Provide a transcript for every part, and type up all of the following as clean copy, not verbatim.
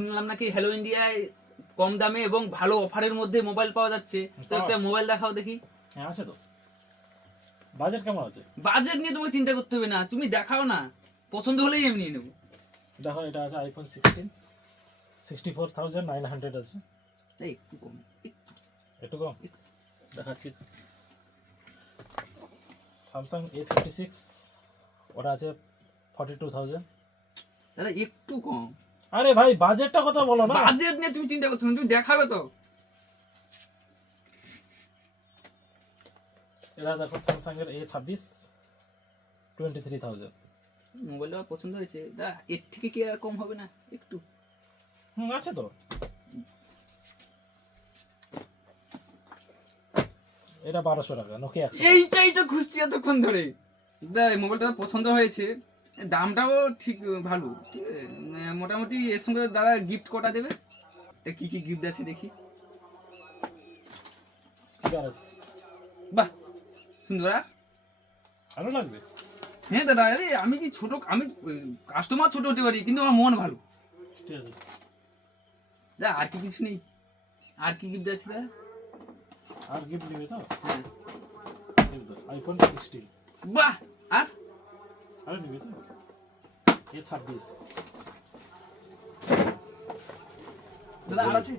শুনলাম নাকি হ্যালো ইন্ডিয়ায় কম দামে এবং ভালো অফারের মধ্যে মোবাইল পাওয়া যাচ্ছে। তো একটা মোবাইল দেখাও দেখি। হ্যাঁ আছে তো। বাজেট কেমন আছে? বাজেট নিয়ে তোমাকে চিন্তা করতে হবে না, তুমি দেখাও না, পছন্দ হলেই এমনি নেব। দেখো এটা আছে আইফোন 16, 64,900 আছে। এই একটু কম, একটু কম দেখাচ্ছি। স্যামসাং A56 ওটা আছে 42,000। দাদা একটু কম। আরে ভাই বাজেটটা কথা বলো না। বাজেট নিয়ে তুমি চিন্তা করছো না, তুমি দেখাবে তো। এরা দেখো স্যামসাং এর A26 23,000। মোবাইলটা পছন্দ হয়েছে দা, এর থেকে কি আর কম হবে না একটু? আছে তো। এটা 1200 টাকা, নোকিয়া 100। এইটাই তো খুঁজছি এতক্ষণ ধরে। দা এই মোবাইলটা পছন্দ হয়েছে, দামটাও ঠিক ভালো, ঠিক আছে। মোটামুটি এর সঙ্গে দাদা গিফট কটা দেবে? তা কি কি গিফট আছে দেখি। স্পিকার আছে। বাহ সুন্দর। আর ভালো লাগবে। হ্যাঁ দাদা, আরে আমি কি ছোট, আমি কাস্টমার ছোট হতে পারি কিন্তু আমার মন ভালো। ঠিক আছে। দা আর কি কিছু নেই? আর কি গিফট আছে দা? আর গিফট দিবে তো? হ্যাঁ। আইফোন 16। বাহ। আর আর দিবে তো? A26। দাদা আর আছে?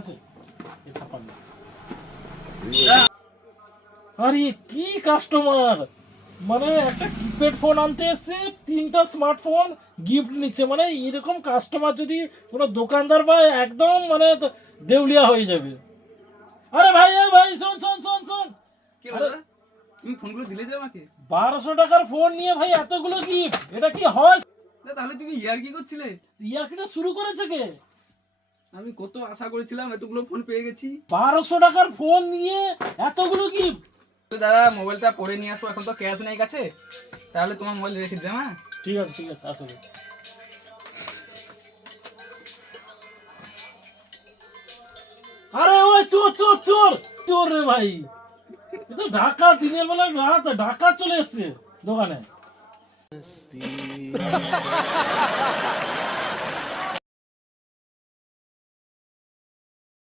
আছে। A56। দা, আরে কি কাস্টমার, মানে একটা কিপ্যাড ফোন আনতে এসছে, 3টা স্মার্টফোন গিফট নিচ্ছে। মানে এরকম কাস্টমার যদি কোনো দোকানদার পায় একদম মানে দেউলিয়া হয়ে যাবে। আরে ভাই ভাই শোন শোন শোন শোন, কি হলো দাদা? তুমি ফোনগুলো দিলে যে আমাকে। 1200 টাকার ফোন নিয়ে ভাই এতগুলো গিফট, এটা কি হয়? দা, তাহলে তুমি ইয়ার কি করছিলে? ইয়ার্কিটা শুরু করেছে কে? আমি কত আশা করেছিলাম, এতগুলো ফোন পেয়ে গেছি। 1200 টাকার ফোন নিয়ে এতগুলো গিফট। তো দাদা মোবাইলটা পরে নিয়ে আসবো, এখন তো ক্যাশ নেই কাছে, তাহলে তোমার মোবাইল রেখে দিলাম। হ্যাঁ ঠিক আছে আসলে। আরে ওই চোর চোর চোর চোর রে ভাই, এ তো ঢাকা দিনের বেলা রাত ঢাকা চলে এসছে দোকানে।